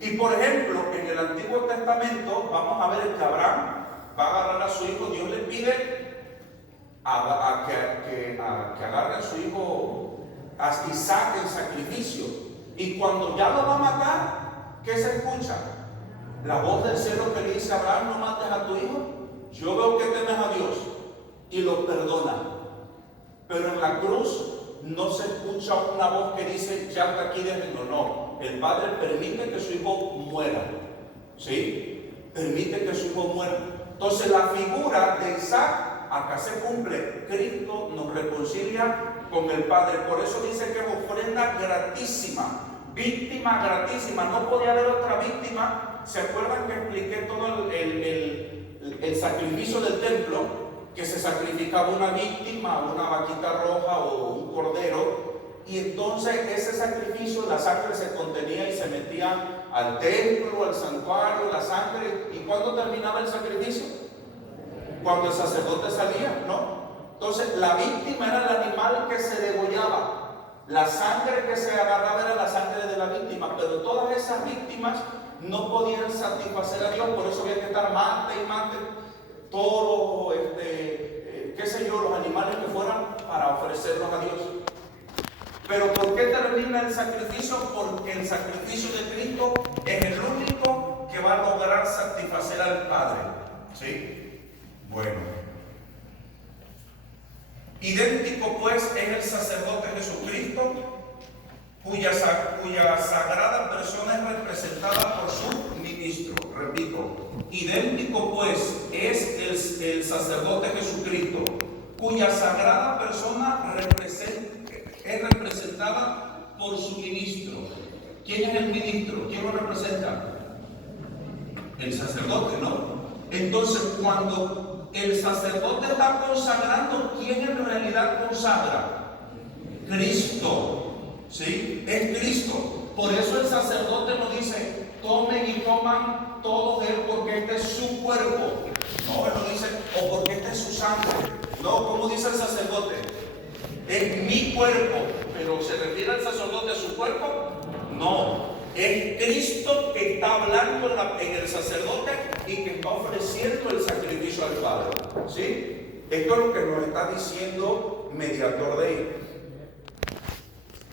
Y por ejemplo, en el Antiguo Testamento vamos a ver que Abraham va a agarrar a su hijo. Dios le pide que agarre a su hijo, a Isaac, en sacrificio. Y cuando ya lo va a matar, ¿qué se escucha? La voz del cielo que le dice a Abraham: no mates a tu hijo. Yo veo que temes a Dios y lo perdona. Pero en la cruz no se escucha una voz que dice: ya está aquí, déjenlo. No, el Padre permite que su hijo muera. ¿Sí? Permite que su hijo muera. Entonces la figura de Isaac acá se cumple. Cristo nos reconcilia con el Padre. Por eso dice que es ofrenda gratísima, víctima gratísima. No podía haber otra víctima. ¿Se acuerdan que expliqué todo el sacrificio del templo? Que se sacrificaba una víctima, una vaquita roja o un cordero, y entonces ese sacrificio, la sangre se contenía y se metía al templo, al santuario, la sangre. ¿Y cuándo terminaba el sacrificio? Cuando el sacerdote salía, ¿no? Entonces la víctima era el animal que se degollaba, la sangre que se agarraba era la sangre de la víctima, pero todas esas víctimas no podían satisfacer a Dios. Por eso había que estar mate y mate todos, qué sé yo, los animales que fueran, para ofrecerlos a Dios. Pero ¿por qué termina el sacrificio? Porque el sacrificio de Cristo es el único que va a lograr satisfacer al Padre. ¿Sí? Bueno. Idéntico pues es el sacerdote Jesucristo, cuya sagrada persona es representada por su ministro. Repito, idéntico pues es el sacerdote Jesucristo, cuya sagrada persona es representada por su ministro. ¿Quién es el ministro? ¿Quién lo representa? El sacerdote, ¿no? Entonces, cuando el sacerdote está consagrando, ¿quién en realidad consagra? Cristo. ¿Sí? Es Cristo. Por eso el sacerdote nos dice: tomen y coman todos de él, porque este es su cuerpo. No, él no dice: o porque este es su sangre. No, ¿cómo dice el sacerdote? Es mi cuerpo. ¿Pero se refiere al sacerdote a su cuerpo? No, es Cristo que está hablando en el sacerdote y que está ofreciendo el sacrificio al Padre. ¿Sí? Esto es lo que nos está diciendo Mediator Dei.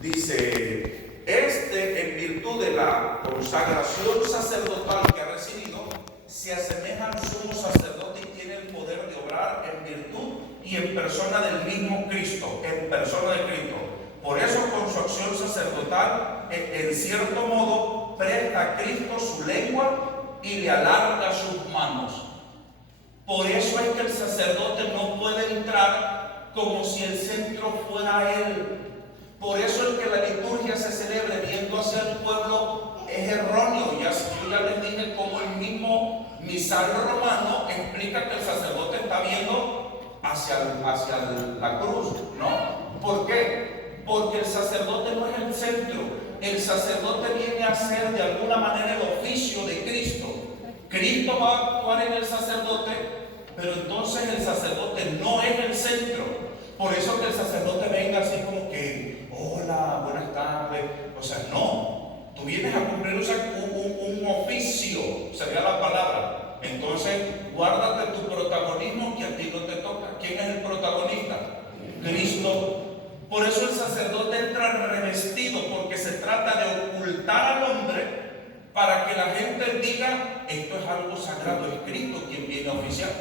Dice: en virtud de la consagración sacerdotal que ha recibido, se asemeja al sumo sacerdote y tiene el poder de obrar en virtud y en persona del mismo Cristo, en persona de Cristo. Por eso, con su acción sacerdotal, en cierto modo, presta a Cristo su lengua y le alarga sus manos. Por eso es que el sacerdote no puede entrar como si el centro fuera él. Por eso es que la liturgia se celebre viendo hacia el pueblo es erróneo. Yo ya les dije cómo el mismo misario romano explica que el sacerdote está viendo hacia la cruz, ¿no? ¿Por qué? Porque el sacerdote no es el centro. El sacerdote viene a hacer de alguna manera el oficio de Cristo. Cristo va a actuar en el sacerdote, pero entonces el sacerdote no es el centro. Por eso que el sacerdote venga así como que: hola, buenas tardes. O sea, no. Tú vienes a cumplir un oficio, sería la palabra. Entonces, guárdate tu protagonismo, que a ti no te toca. ¿Quién es el protagonista? Cristo. Por eso el sacerdote entra revestido, porque se trata de ocultar al hombre para que la gente diga: esto es algo sagrado, es Cristo quien viene a oficiar.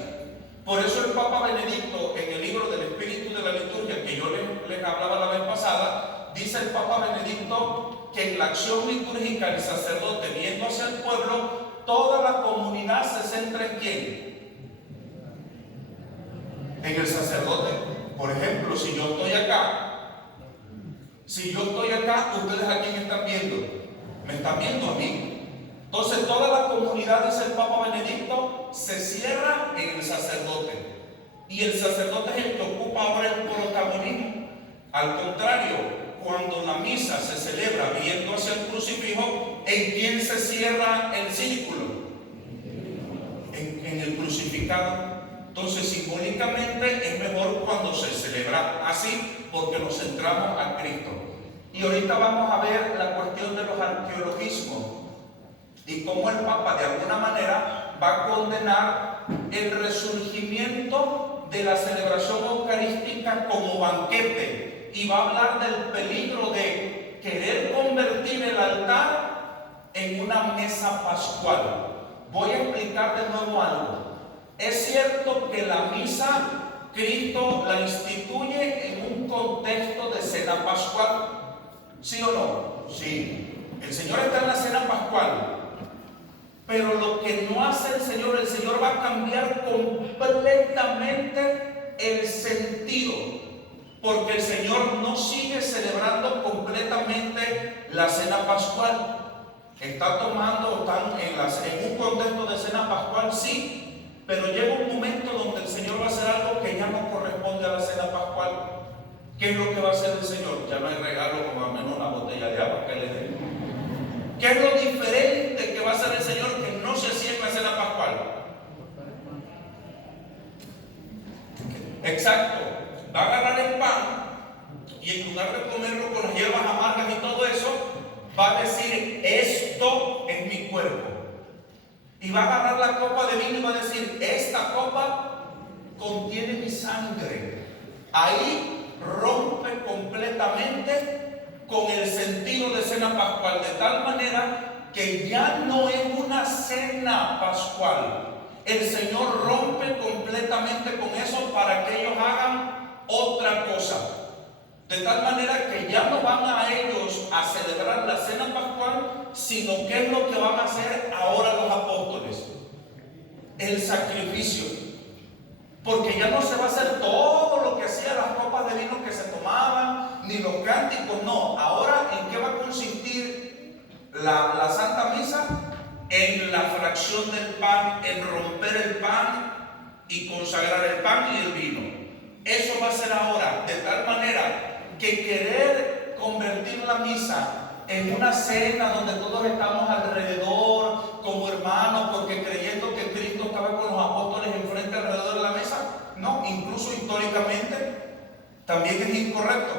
Por eso el Papa Benedicto, en el libro del Espíritu de la Liturgia, que yo les hablaba la vez pasada, dice el Papa Benedicto que en la acción litúrgica del sacerdote viendo hacia el pueblo, toda la comunidad se centra en ¿quién? En el sacerdote. Por ejemplo, si yo estoy acá, ¿ustedes a quién están viendo? Me están viendo a mí. Entonces toda la comunidad, dice el Papa Benedicto, se cierra en el sacerdote. Y el sacerdote es el que ocupa ahora el protagonismo. Al contrario, cuando la misa se celebra viendo hacia el crucifijo, ¿en quién se cierra el círculo? En el crucificado. Entonces simbólicamente es mejor cuando se celebra así, porque nos centramos a Cristo. Y ahorita vamos a ver la cuestión de los arqueologismos. y cómo el Papa de alguna manera va a condenar el resurgimiento de la celebración eucarística como banquete, y va a hablar del peligro de querer convertir el altar en una mesa pascual. Voy a explicar de nuevo algo. Es cierto que la misa Cristo la instituye en un contexto de cena pascual, ¿sí o no? Sí. El Señor está en la cena pascual, pero lo que no hace el Señor va a cambiar completamente el sentido, porque el Señor no sigue celebrando completamente la cena pascual. Está tomando, están en un contexto de cena pascual, sí, pero llega un momento donde el Señor va a hacer algo que ya no corresponde a la cena pascual. ¿Qué es lo que va a hacer el Señor? Ya no hay regalo, como al menos una botella de agua que le den. ¿Qué es lo diferente que va a hacer el Señor que no se hacía en la cena pascual? Exacto. Va a agarrar el pan y en lugar de comerlo con las hierbas amargas y todo eso, va a decir: esto es mi cuerpo. Y va a agarrar la copa de vino y va a decir: esta copa contiene mi sangre. Ahí rompe completamente con el sentido de cena pascual, de tal manera que ya no es una cena pascual. El Señor rompe completamente con eso para que ellos hagan otra cosa. De tal manera que ya no van a ellos a celebrar la cena pascual, sino que es lo que van a hacer ahora los apóstoles: el sacrificio. Porque ya no se va a hacer todo lo que hacían las copas de vino que se tomaban, ni los cánticos, no. Ahora, ¿en qué va a consistir la Santa Misa? En la fracción del pan, en romper el pan y consagrar el pan y el vino. Eso va a ser ahora, de tal manera que querer convertir la misa en una cena donde todos estamos alrededor como hermanos, porque creyendo que Cristo estaba con los apóstoles enfrente alrededor de la mesa, no, incluso históricamente también es incorrecto.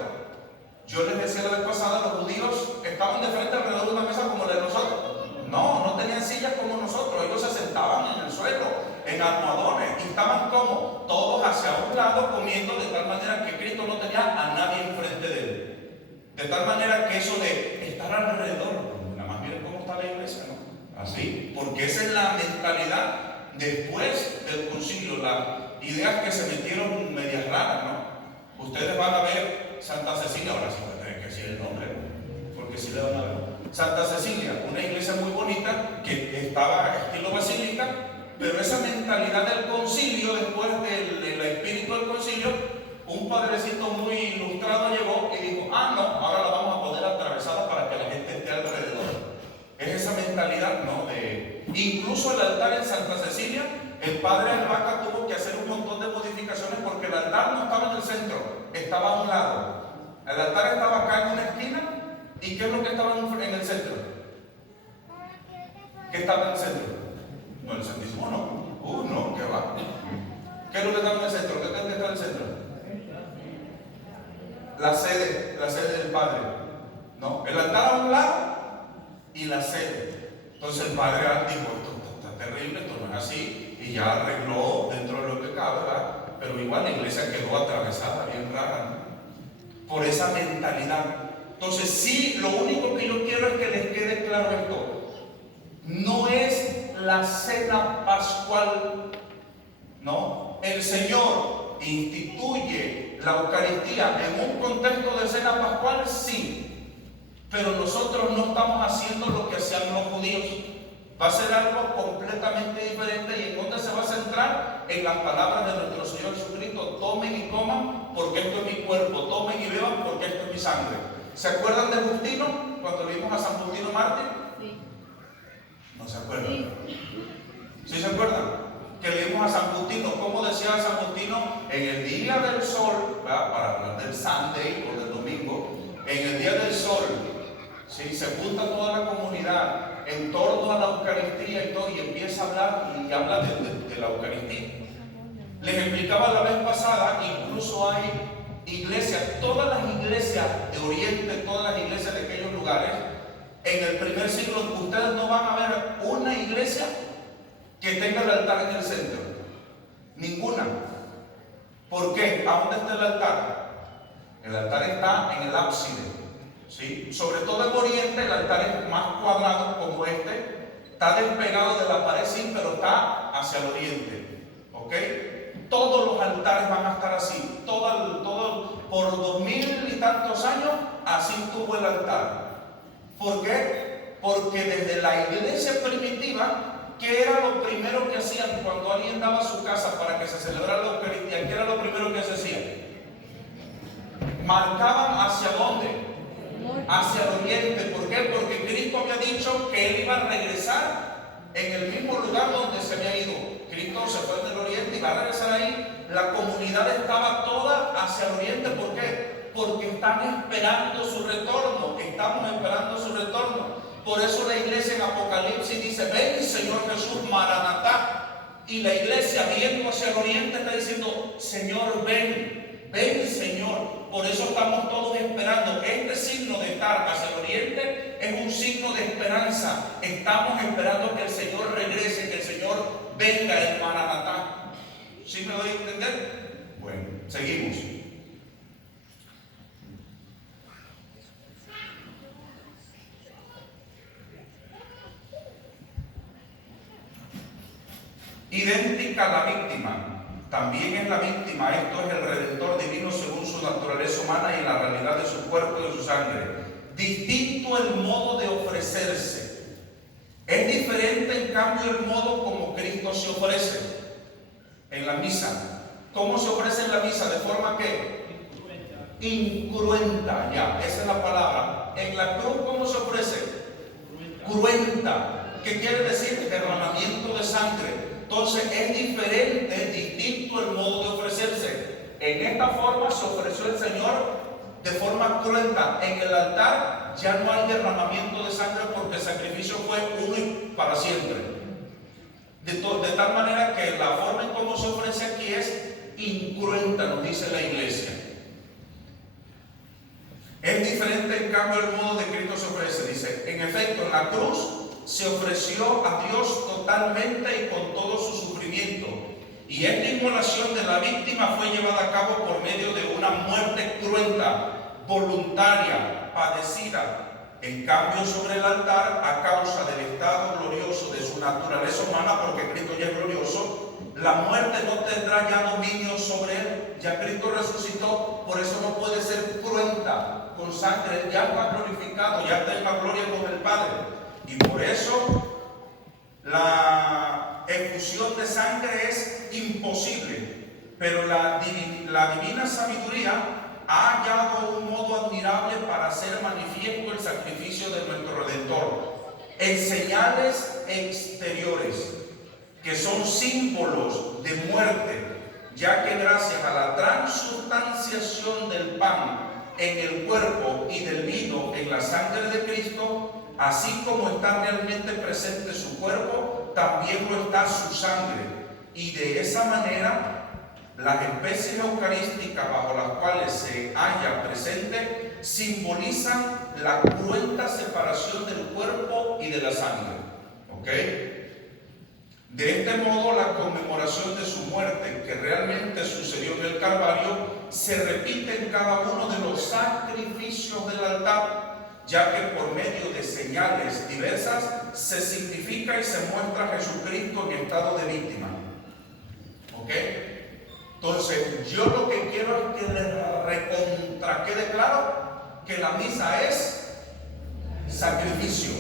Yo les decía la vez pasada, los judíos estaban de frente alrededor de una mesa como la de nosotros. No tenían sillas como nosotros. Ellos se sentaban en el suelo, en almohadones, y estaban como todos hacia un lado comiendo, de tal manera que Cristo no tenía a nadie enfrente de él. De tal manera que eso de estar alrededor, nada más miren cómo está la iglesia, ¿no? Así, porque esa es la mentalidad después del concilio, las ideas que se metieron medias raras, ¿no? Ustedes van a ver Santa Cecilia, ahora sí voy a tener que decir el nombre, porque si le van a ver. Santa Cecilia, una iglesia muy bonita que estaba estilo basílica, pero esa mentalidad del concilio, después del espíritu del concilio, un padrecito muy ilustrado llegó y dijo: no, ahora la vamos a poner atravesada para que la gente esté alrededor. Es esa mentalidad, ¿no? Incluso el altar en Santa Cecilia, el padre Albaca tuvo que hacer un montón de modificaciones porque el altar no estaba en el centro, estaba a un lado. El altar estaba acá en una esquina. ¿Y qué es lo que estaba en el centro? ¿Qué estaba en el centro? No, el Santísimo no. No, ¿qué va? ¿Qué es lo que estaba en el centro? ¿Qué es lo que está en el centro? La sede del Padre. No, el altar a un lado y la sede. Entonces el Padre dijo: esto está terrible, esto no es así, y ya arregló dentro de lo que cabe, ¿verdad? Pero igual la iglesia quedó atravesada, bien rara, ¿no? Por esa mentalidad. Entonces, sí, lo único que yo quiero es que les quede claro esto: no es la cena pascual, no. El Señor instituye la Eucaristía en un contexto de cena pascual, sí, pero nosotros no estamos haciendo lo que hacían los judíos. Va a ser algo completamente diferente. ¿Y en dónde se va a centrar? En las palabras de nuestro Señor Jesucristo: tomen y coman porque esto es mi cuerpo, tomen y beban porque esto es mi sangre. ¿Se acuerdan de Justino? Cuando vimos a San Justino Mártir. Sí. ¿No se acuerdan? ¿Sí se acuerdan? Que vimos a San Justino. ¿Cómo decía San Justino? En el día del sol, ¿verdad? Para hablar del Sunday o del domingo, en el día del sol, ¿sí? Se junta toda la comunidad en torno a la Eucaristía y todo, y empieza a hablar y habla de la Eucaristía. Les explicaba la vez pasada, incluso hay iglesias, todas las iglesias de Oriente, todas las iglesias de aquellos lugares, en el primer siglo ustedes no van a ver que tenga el altar en el centro? Ninguna. ¿Por qué? ¿A dónde está el altar? El altar está en el ábside, ¿sí? Sobre todo en Oriente el altar es más cuadrado como este. Está despegado de la pared, sí, pero está hacia el oriente. ¿Ok? Todos los altares van a estar así. Por 2000 y tantos años, así estuvo el altar. ¿Por qué? Porque desde la iglesia primitiva, ¿qué era lo primero que hacían cuando alguien daba a su casa para que se celebrara la Eucaristía? ¿Qué era lo primero que se hacía? Marcaban hacia dónde, hacia el oriente. ¿Por qué? Porque Cristo había dicho que Él iba a regresar en el mismo lugar donde se había ido. Cristo se fue del oriente y va a regresar ahí. La comunidad estaba toda hacia el oriente. ¿Por qué? Porque están esperando su retorno. Estamos esperando su retorno. Por eso la iglesia en Apocalipsis dice: ven, Señor Jesús, Maranatá. Y la iglesia, viendo hacia el oriente, está diciendo: Señor, ven, ven, Señor. Por eso estamos todos esperando. Este signo de estar hacia el oriente es un signo de esperanza. Estamos esperando que el Señor regrese, que el Señor venga en Maranatá. ¿Sí me doy a entender? Bueno, seguimos. Idéntica a la víctima. También es la víctima. Esto es el Redentor divino según su naturaleza humana y en la realidad de su cuerpo y de su sangre. Distinto el modo de ofrecerse. Es diferente, en cambio, el modo como Cristo se ofrece en la misa. ¿Cómo se ofrece en la misa? ¿De forma qué? Incruenta. Ya, esa es la palabra. En la cruz, ¿cómo se ofrece? Cruenta. ¿Qué quiere decir? Derramamiento de sangre. Entonces es diferente, distinto el modo de ofrecerse. En esta forma se ofreció el Señor de forma cruenta. En el altar ya no hay derramamiento de sangre porque el sacrificio fue uno y para siempre. De tal manera que la forma en cómo se ofrece aquí es incruenta, nos dice la iglesia. Es diferente, en cambio, el modo de Cristo se ofrece. Dice: en efecto, en la cruz se ofreció a Dios totalmente y con todo su sufrimiento. Y esta inmolación de la víctima fue llevada a cabo por medio de una muerte cruenta, voluntaria, padecida. En cambio, sobre el altar, a causa del estado glorioso de su naturaleza humana, porque Cristo ya es glorioso, la muerte no tendrá ya dominio sobre él. Ya Cristo resucitó, por eso no puede ser cruenta con sangre. Ya está glorificado, ya está en la gloria con el Padre. Y por eso la efusión de sangre es imposible. Pero la divina sabiduría ha hallado un modo admirable para hacer manifiesto el sacrificio de nuestro Redentor en señales exteriores, que son símbolos de muerte, ya que gracias a la transubstanciación del pan en el cuerpo y del vino en la sangre de Cristo, así como está realmente presente su cuerpo, también lo está su sangre. Y de esa manera, las especies eucarísticas bajo las cuales se halla presente simbolizan la cruenta separación del cuerpo y de la sangre. ¿Ok? De este modo, la conmemoración de su muerte, que realmente sucedió en el Calvario, se repite en cada uno de los sacrificios del altar, ya que por medio de señales diversas se significa y se muestra a Jesucristo en estado de víctima. ¿Ok? Entonces, yo lo que quiero es que le quede claro que la misa es sacrificio.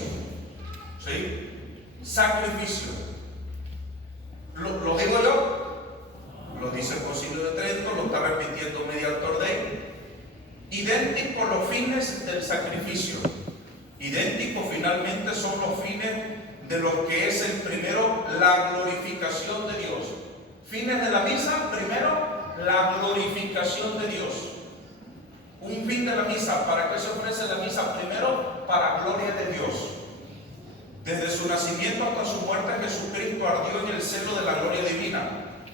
¿Sí? Sacrificio. ¿Lo digo yo? Lo dice el Concilio de Trento, lo está repitiendo Mediator Dei. Idénticos los fines del sacrificio. Idénticos finalmente son los fines de lo que es el primero, la glorificación de Dios. Fines de la misa, primero, la glorificación de Dios. Un fin de la misa, ¿para qué se ofrece la misa? Primero, para gloria de Dios. Desde su nacimiento hasta su muerte, Jesucristo ardió en el celo de la gloria divina.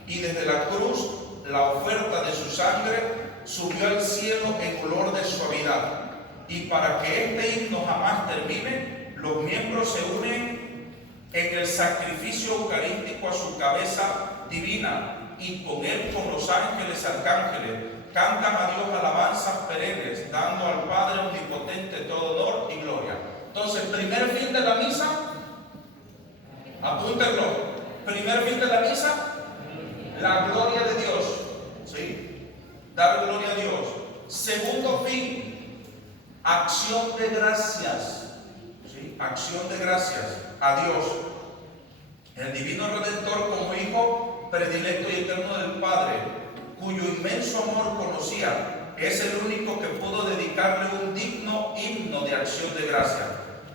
Y desde la cruz, la oferta de su sangre subió al cielo en olor de suavidad. Y para que este himno jamás termine, los miembros se unen en el sacrificio eucarístico a su cabeza divina, y con él, con los ángeles y arcángeles, cantan a Dios alabanzas perennes, dando al Padre omnipotente todo honor y gloria. Entonces, primer fin de la misa, apúntenlo, primer fin de la misa, la gloria de Dios, ¿sí? Dar gloria a Dios. Segundo fin, acción de gracias, ¿sí? Acción de gracias a Dios, el divino Redentor, como Hijo predilecto y eterno del Padre, cuyo inmenso amor conocía, es el único que pudo dedicarle un digno himno de acción de gracia.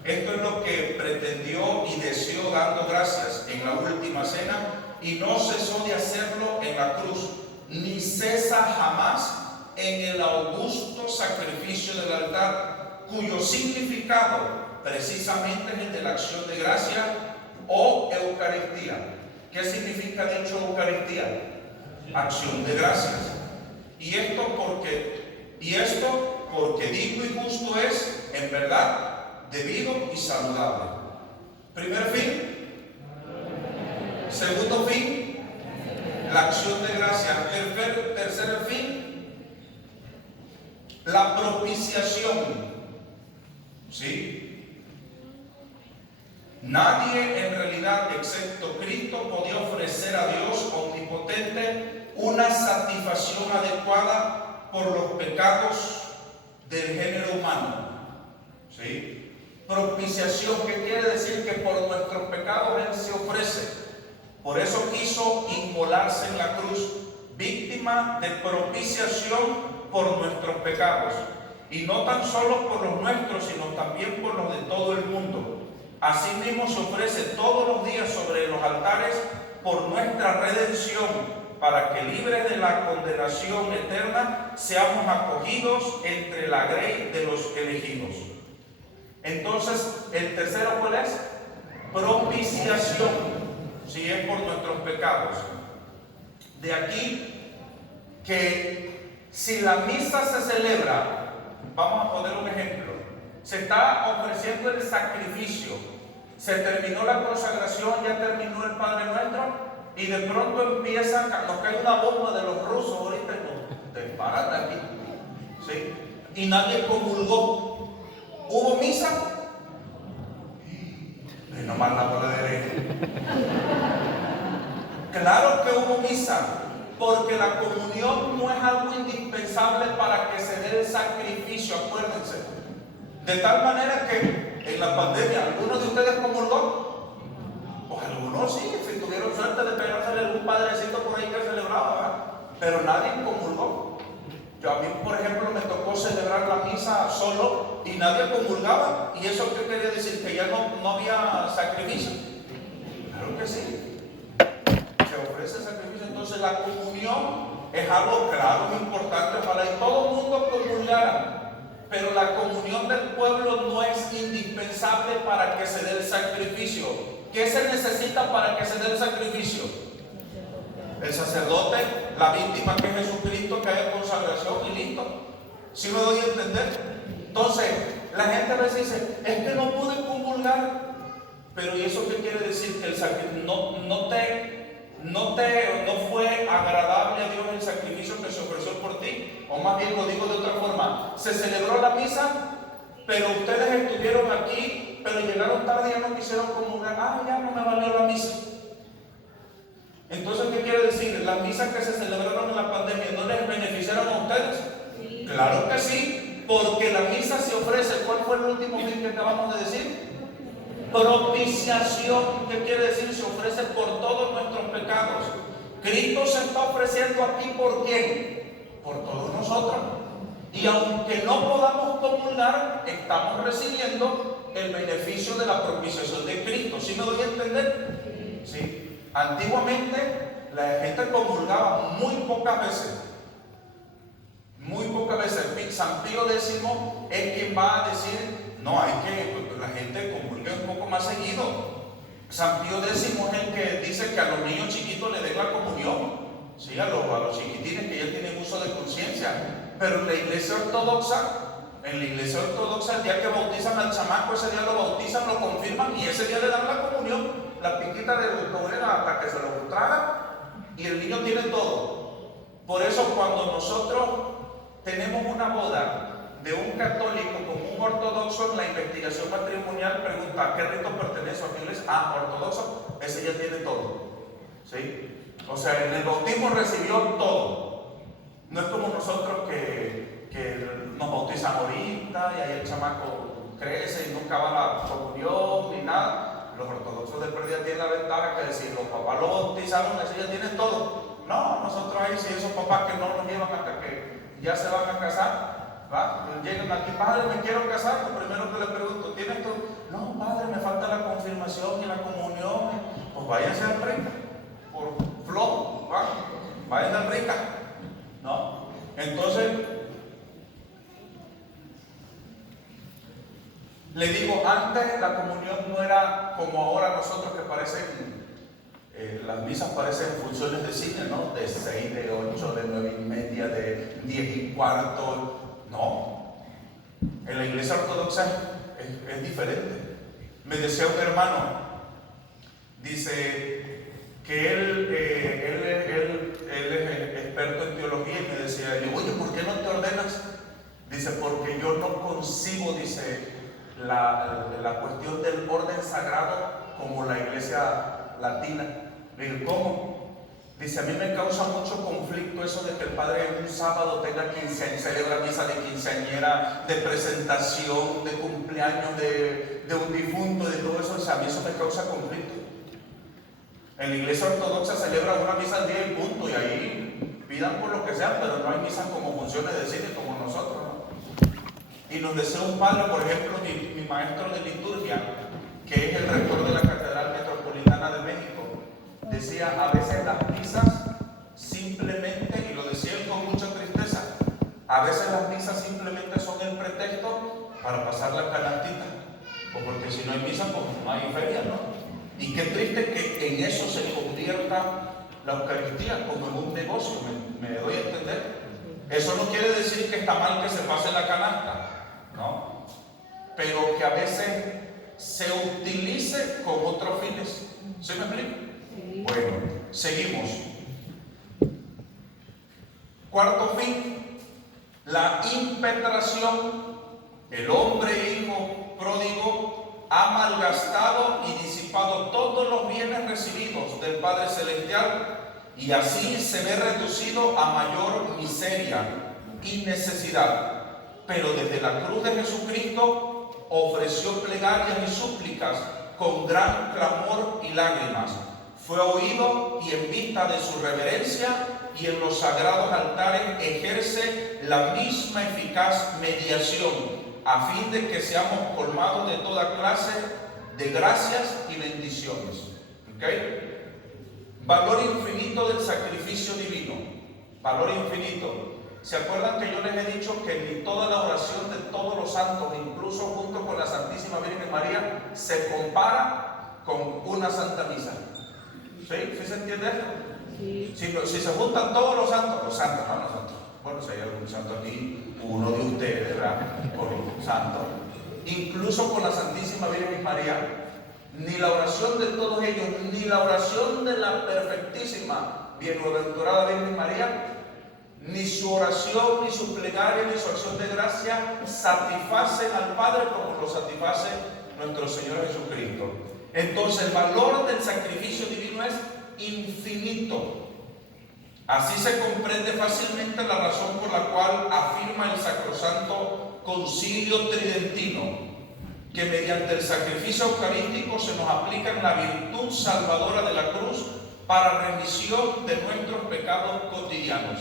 Esto es lo que pretendió y deseó dando gracias en la última cena, y no cesó de hacerlo en la cruz, ni cesa jamás en el augusto sacrificio del altar, cuyo significado precisamente es el de la acción de gracia o Eucaristía. ¿Qué significa dicho Eucaristía? Acción de gracias. Y esto porque digno y justo es, en verdad, debido y saludable. Primer fin. Segundo fin, la acción de gracias. Tercer fin, la propiciación. ¿Sí? Nadie en realidad, excepto Cristo, podía ofrecer a Dios omnipotente una satisfacción adecuada por los pecados del género humano. ¿Sí? Propiciación, ¿qué quiere decir? Que por nuestros pecados Él se ofrece. Por eso quiso inmolarse en la cruz, víctima de propiciación por nuestros pecados. Y no tan solo por los nuestros, sino también por los de todo el mundo. Asimismo se ofrece todos los días sobre los altares por nuestra redención, para que libres de la condenación eterna seamos acogidos entre la grey de los elegidos. Entonces, el tercero, ¿cuál es? Propiciación, si es por nuestros pecados. De aquí que si la misa se celebra, vamos a poner un ejemplo, se está ofreciendo el sacrificio, se terminó la consagración, ya terminó el Padre Nuestro, y de pronto empieza, nos cae una bomba de los rusos ahorita y nos disparan de aquí, ¿sí? Y nadie comulgó. ¿Hubo misa? Y nomás la bola de ley. Claro que hubo misa, porque la comunión no es algo indispensable para que se dé el sacrificio, acuérdense. De tal manera que en la pandemia, ¿algunos de ustedes comulgó? Pues algunos sí, si tuvieron suerte de pegársele a algún padrecito por ahí que celebraba, ¿verdad? Pero nadie comulgó. A mí, por ejemplo, me tocó celebrar la misa solo y nadie comulgaba. ¿Y eso qué quería decir? Que ya no había sacrificio. Claro que sí. Se ofrece sacrificio. Entonces la comunión es algo claro, importante. Ojalá y todo el mundo comulgara. Pero la comunión del pueblo no es indispensable para que se dé el sacrificio. ¿Qué se necesita para que se dé el sacrificio? El sacerdote, la víctima que es Jesucristo, que haya consagración y listo. ¿Sí me doy a entender? Entonces, la gente a veces dice, es que no pude comulgar. Pero ¿y eso qué quiere decir? Que el sacrificio no fue agradable a Dios el sacrificio que se ofreció por ti. O más bien lo digo de otra forma, se celebró la misa, pero ustedes estuvieron aquí, pero llegaron tarde y ya no quisieron comulgar. Ya no me valió la misa. Entonces, ¿qué quiere decir? ¿Las misas que se celebraron en la pandemia no les beneficiaron a ustedes? Sí. Claro que sí, porque la misa se ofrece. ¿Cuál fue el último fin que acabamos de decir? Propiciación. ¿Qué quiere decir? Se ofrece por todos nuestros pecados. Cristo se está ofreciendo aquí ¿por quién? Por todos nosotros. Y aunque no podamos comulgar, estamos recibiendo el beneficio de la propiciación de Cristo. ¿Sí me doy a entender? Sí. Antiguamente la gente comulgaba muy pocas veces. Muy pocas veces. San Pío X es quien va a decir, no, hay que la gente comulgue un poco más seguido. San Pío X es el que dice que a los niños chiquitos le den la comunión, ¿sí? a los chiquitines que ya tienen uso de conciencia. Pero en la iglesia ortodoxa, el día que bautizan al chamaco, ese día lo bautizan, lo confirman y ese día le dan la comunión. galleta de doctorera hasta que se lo traga y el niño tiene todo. Por eso cuando nosotros tenemos una boda de un católico con un ortodoxo, en la investigación matrimonial pregunta ¿a qué rito pertenece a la iglesia? Ah, ortodoxo, ese ya tiene todo. ¿Sí? O sea, en el bautismo recibió todo. No es como nosotros que nos bautizan ahorita y ahí el chamaco crece y nunca va a la comunión ni nada. Los ortodoxos de pérdida tienen la ventaja que decir, los papás lo bautizaron, ese ya tiene todo. No, nosotros ahí sí, esos papás que no nos llevan hasta que ya se van a casar. ¿Va? Llegan aquí, padre, me quiero casar. Lo primero que le pregunto, ¿tienes todo? No, padre, me falta la confirmación y la comunión. Pues váyanse al rica, por flojo, ¿va? Váyanse al rica, ¿no? Entonces, le digo, antes la comunión no era como ahora nosotros que parecen, las misas parecen funciones de cine, ¿no? De 6, de 8, de 9:30, de 10:15. No, en la iglesia ortodoxa es diferente. Me decía un hermano, dice que él es experto en teología y me decía, oye, ¿por qué no te ordenas? Dice, porque yo no concibo, dice, la cuestión del orden sagrado como la iglesia latina. Le digo, ¿cómo? Dice, a mí me causa mucho conflicto eso de que el padre un sábado tenga celebra misa de quinceañera, de presentación, de cumpleaños de un difunto, de todo eso. O sea, a mí eso me causa conflicto. En la iglesia ortodoxa celebra una misa al día y punto, y ahí pidan por lo que sea, pero no hay misas como funciones de cine como nosotros, ¿no? Y nos decía un padre, por ejemplo, mi maestro de liturgia, que es el rector de la Catedral Metropolitana de México, decía, a veces las misas simplemente, y lo decía él con mucha tristeza, a veces las misas simplemente son el pretexto para pasar la canastita, pues porque si no hay misa, pues no hay feria, ¿no? Y qué triste que en eso se convierta la Eucaristía como en un negocio, ¿me doy a entender? Eso no quiere decir que está mal que se pase la canasta, ¿no? Pero que a veces se utilice con otros fines. ¿Sí me explico? Bueno, seguimos. Cuarto fin, la impetración. El hombre hijo pródigo ha malgastado y disipado todos los bienes recibidos del Padre Celestial y así se ve reducido a mayor miseria y necesidad. Pero desde la cruz de Jesucristo ofreció plegarias y súplicas con gran clamor y lágrimas. Fue oído y en vista de su reverencia y en los sagrados altares ejerce la misma eficaz mediación a fin de que seamos colmados de toda clase de gracias y bendiciones. ¿Okay? Valor infinito del sacrificio divino. Valor infinito. ¿Se acuerdan que yo les he dicho que ni toda la oración de todos los santos, incluso junto con la Santísima Virgen María, se compara con una Santa Misa? ¿Sí? ¿Sí se entiende esto? Sí. Si se juntan todos los santos, no nosotros. Bueno, si hay algún santo aquí, uno de ustedes, ¿verdad? Por un santo. Incluso con la Santísima Virgen María, ni la oración de todos ellos, ni la oración de la perfectísima, bienaventurada Virgen María, ni su oración, ni su plegaria, ni su acción de gracia satisfacen al Padre como lo satisface nuestro Señor Jesucristo. Entonces el valor del sacrificio divino es infinito. Así se comprende fácilmente la razón por la cual afirma el Sacrosanto Concilio Tridentino que mediante el sacrificio eucarístico se nos aplica la virtud salvadora de la cruz para remisión de nuestros pecados cotidianos.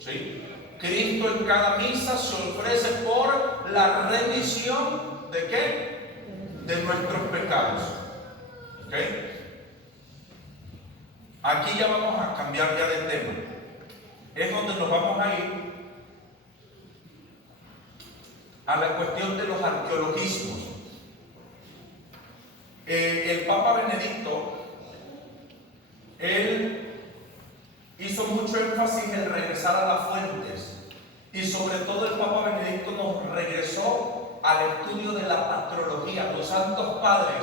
¿Sí? Cristo en cada misa se ofrece por la remisión ¿de qué? De nuestros pecados. ¿Okay? Aquí ya vamos a cambiar ya de tema. Es donde nos vamos a ir a la cuestión de los arqueologismos. El Papa Benedicto, él hizo mucho énfasis en regresar a las fuentes, y sobre todo el Papa Benedicto nos regresó al estudio de la patrología, los santos padres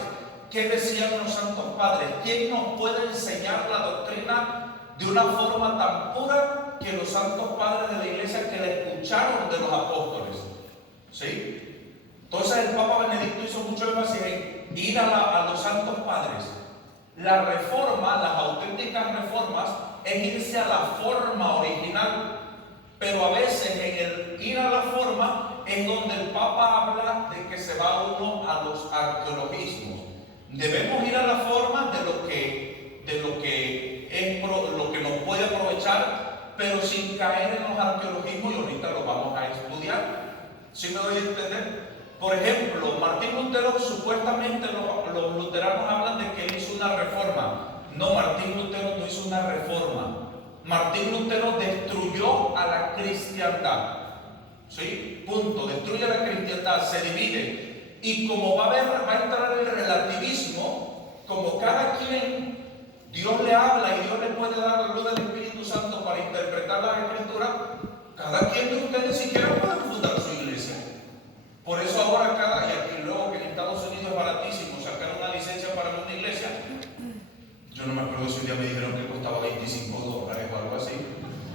qué decían los santos padres. ¿Quién nos puede enseñar la doctrina de una forma tan pura que los santos padres de la iglesia que la escucharon de los apóstoles? ¿Sí? Entonces el Papa Benedicto hizo mucho énfasis en ir a los santos padres. La reforma, las auténticas reformas, es irse a la forma original. Pero a veces en el ir a la forma es donde el Papa habla de que se va uno a los arqueologismos. Debemos ir a la forma de lo que nos puede aprovechar, pero sin caer en los arqueologismos, y ahorita lo vamos a estudiar. ¿Sí me doy a entender? Por ejemplo, Martín Lutero, supuestamente los luteranos hablan de que él hizo una reforma. No, Martín Lutero no hizo una reforma. Martín Lutero destruyó a la cristiandad. ¿Sí? Punto. Destruye a la cristiandad, se divide. Y como va a entrar el relativismo, como cada quien, Dios le habla y Dios le puede dar la luz del Espíritu Santo para interpretar las Escrituras, cada quien de ustedes ni siquiera puede fundar su iglesia. Por eso ahora y luego que en Estados Unidos es baratísimo sacar una licencia para una iglesia. Yo no me acuerdo si un día me dijeron que costaba $25 o algo así.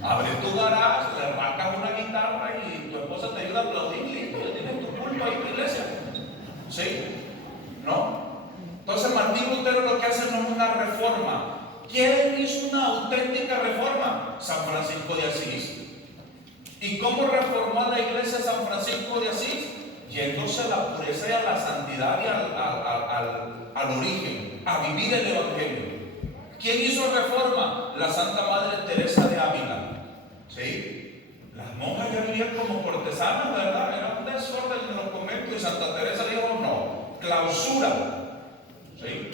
Abres tu garaje, le arrancas una guitarra y tu esposa te ayuda a aplaudir, listo, ya tienes tu culto ahí en tu iglesia. ¿Sí? ¿No? Entonces Martín Lutero lo que hace no es una reforma. ¿Quién hizo una auténtica reforma? San Francisco de Asís. ¿Y cómo reformó la iglesia San Francisco de Asís? Yéndose a la pureza y a la santidad y al origen, a vivir el Evangelio. ¿Quién hizo reforma? La Santa Madre Teresa de Ávila. ¿Sí? Las monjas ya vivían como cortesanas, ¿verdad? Era un desorden en los conventos y Santa Teresa dijo no, clausura. ¿Sí?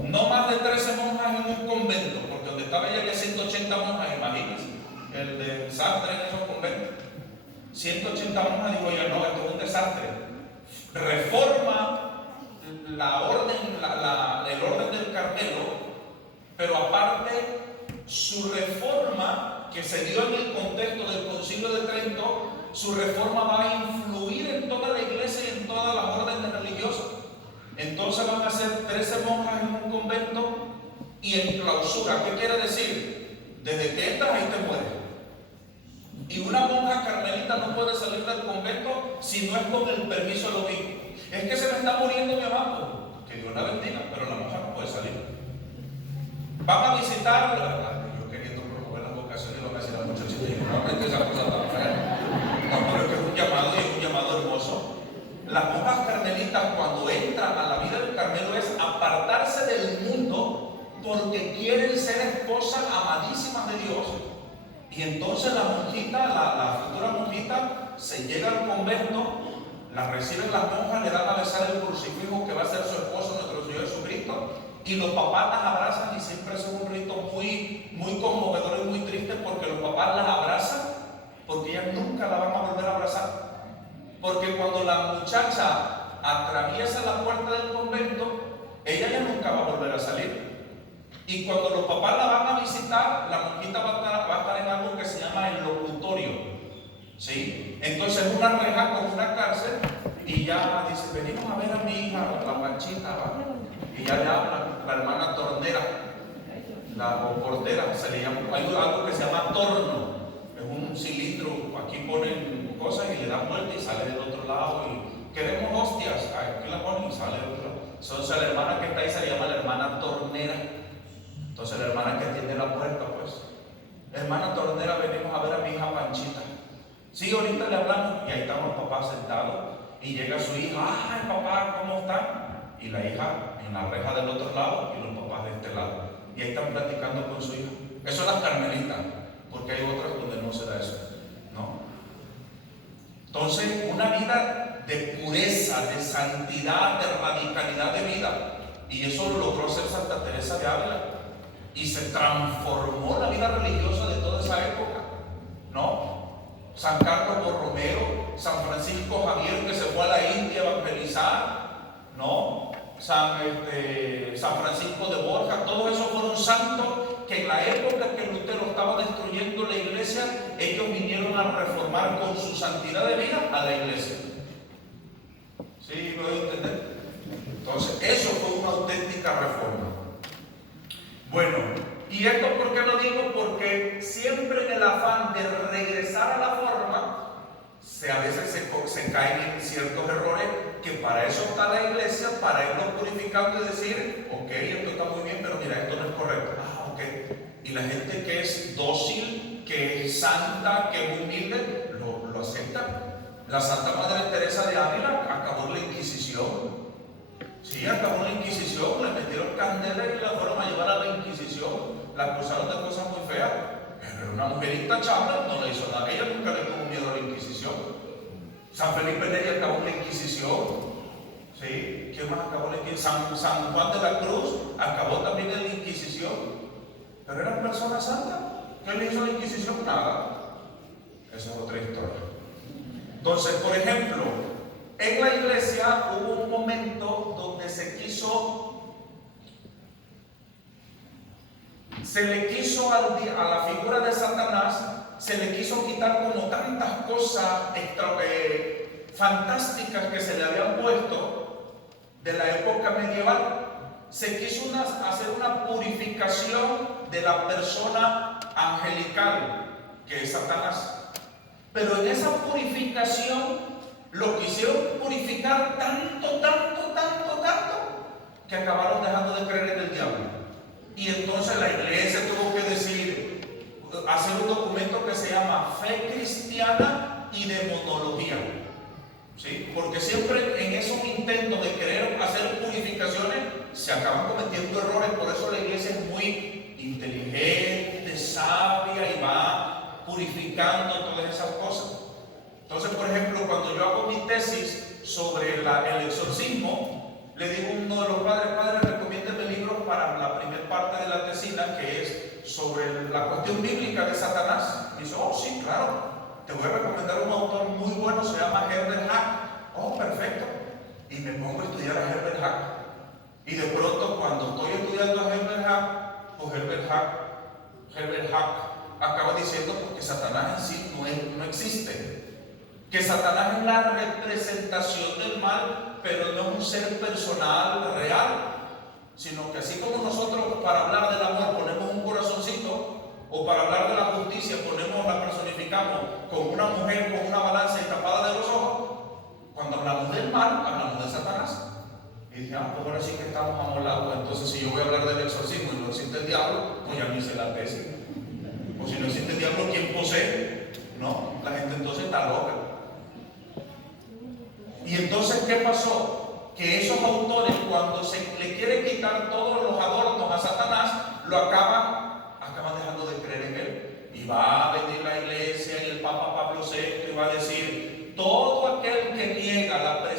No más de 13 monjas en un convento, porque donde estaba ella había 180 monjas, imagínense. El de Sartre en esos conventos. 180 monjas, digo yo, no, esto es un desastre. Reforma la orden, el orden del Carmelo, pero aparte su reforma, que se dio en el contexto del Concilio de Trento, su reforma va a influir en toda la iglesia y en todas las órdenes religiosas. Entonces van a ser 13 monjas en un convento y en clausura. ¿Qué quiere decir? Desde que entras ahí te mueres. Y una monja carmelita no puede salir del convento si no es con el permiso del obispo. Es que se me está muriendo mi mamá. Que Dios la bendiga, pero la monja no puede salir. Van a visitar, yo queriendo promover las vocaciones, lo que hacía la muchachita, y normalmente esa cosa tan fea. No, pero es que es un llamado y es un llamado hermoso. Las monjas carmelitas, cuando entran a la vida del Carmelo, es apartarse del mundo porque quieren ser esposas amadísimas de Dios. Y entonces la monjita, la futura monjita, se llega al convento, la reciben las monjas, le dan a besar el crucifijo que va a ser su esposo, nuestro Señor Jesucristo, y los papás las abrazan, y siempre es un rito muy, muy conmovedor y muy triste, porque los papás las abrazan, porque ellas nunca la van a volver a abrazar. Porque cuando la muchacha atraviesa la puerta del convento, ella ya nunca va a volver a salir. Y cuando los papás la van a visitar, la monjita va a estar en algo que se llama el locutorio. ¿Sí? Entonces una reja con una cárcel, y ya dice, venimos a ver a mi hija, la Panchita, ¿va? Y ya le hablan, la hermana tornera, o portera, se le llama, hay algo que se llama torno, es un cilindro, aquí ponen cosas y le dan vuelta y sale del otro lado, y queremos hostias, aquí la ponen y sale del otro lado. Entonces la hermana que está ahí se le llama la hermana tornera. Entonces la hermana que atiende la puerta, pues, hermana tornera, venimos a ver a mi hija Panchita. Sí, ahorita le hablamos, y ahí están los papás sentados, y llega su hija, ay papá, ¿cómo están? Y la hija en la reja del otro lado y los papás de este lado. Y ahí están platicando con su hija. Eso es las carmelitas, porque hay otras donde no se da eso, ¿no? Entonces, una vida de pureza, de santidad, de radicalidad de vida. Y eso lo logró hacer Santa Teresa de Ávila. Y se transformó la vida religiosa de toda esa época, ¿no? San Carlos Borromeo, San Francisco Javier, que se fue a la India a evangelizar, ¿no? San Francisco de Borja, todos esos fueron santos que en la época que Lutero estaba destruyendo la iglesia, ellos vinieron a reformar con su santidad de vida a la iglesia. ¿Sí? ¿Me voy a entender? Entonces, eso fue una auténtica reforma. Bueno, ¿y esto por qué lo digo? Porque siempre en el afán de regresar a la forma, a veces se caen en ciertos errores, que para eso está la iglesia, para irnos purificando y decir, ok, esto está muy bien, pero mira, esto no es correcto. Ah, ok. Y la gente que es dócil, que es santa, que es humilde, lo acepta. La Santa Madre Teresa de Ávila acabó la Inquisición. Sí, acabó la Inquisición, le metieron candela y la fueron a llevar a la Inquisición. La acusaron de cosas muy feas. Pero una mujer intachable no le hizo nada. Ella nunca le tuvo miedo a la Inquisición. San Felipe Neri acabó la Inquisición. ¿Sí? ¿Quién más acabó la Inquisición? San Juan de la Cruz acabó también en la Inquisición. Pero eran personas santas. ¿Qué le hizo la Inquisición? Nada. Esa es otra historia. Entonces, por ejemplo, en la iglesia hubo un momento donde se le quiso a la figura de Satanás, se le quiso quitar como tantas cosas fantásticas que se le habían puesto de la época medieval. Se quiso hacer una purificación de la persona angelical, que es Satanás. Pero en esa purificación lo quisieron purificar tanto, que acabaron dejando de creer en el diablo. Y entonces la iglesia tuvo que hacer un documento que se llama Fe Cristiana y Demonología. ¿Sí? Porque siempre en esos intentos de querer hacer purificaciones se acaban cometiendo errores. Por eso la iglesia es muy inteligente, sabia y va purificando todas esas cosas. Entonces, por ejemplo, cuando yo hago mi tesis sobre el exorcismo, le digo a uno de los padres, recomiéndeme libros para la primera parte de la tesina, que es sobre la cuestión bíblica de Satanás. Y dice, oh sí, claro, te voy a recomendar un autor muy bueno, se llama Herbert Hack. Oh, perfecto. Y me pongo a estudiar a Herbert Hack. Y de pronto, cuando estoy estudiando a Herbert Hack, pues Herbert Hack acaba diciendo que Satanás en sí no existe. Que Satanás es la representación del mal, pero no es un ser personal real, sino que así como nosotros para hablar del amor ponemos un corazoncito, o para hablar de la justicia la personificamos con una mujer con una balanza y tapada de los ojos, cuando hablamos del mal, hablamos de Satanás. Y dije, pues ahora sí que estamos amolados. Entonces, si yo voy a hablar del exorcismo y no existe el diablo, pues ya me hice la tesis. O si no existe el diablo, ¿quién posee? No, la gente entonces está loca. Y entonces, ¿qué pasó? Que esos autores, cuando se le quieren quitar todos los adornos a Satanás, lo acaban dejando de creer en él. Y va a venir la iglesia y el Papa Pablo VI y va a decir, todo aquel que niega la presencia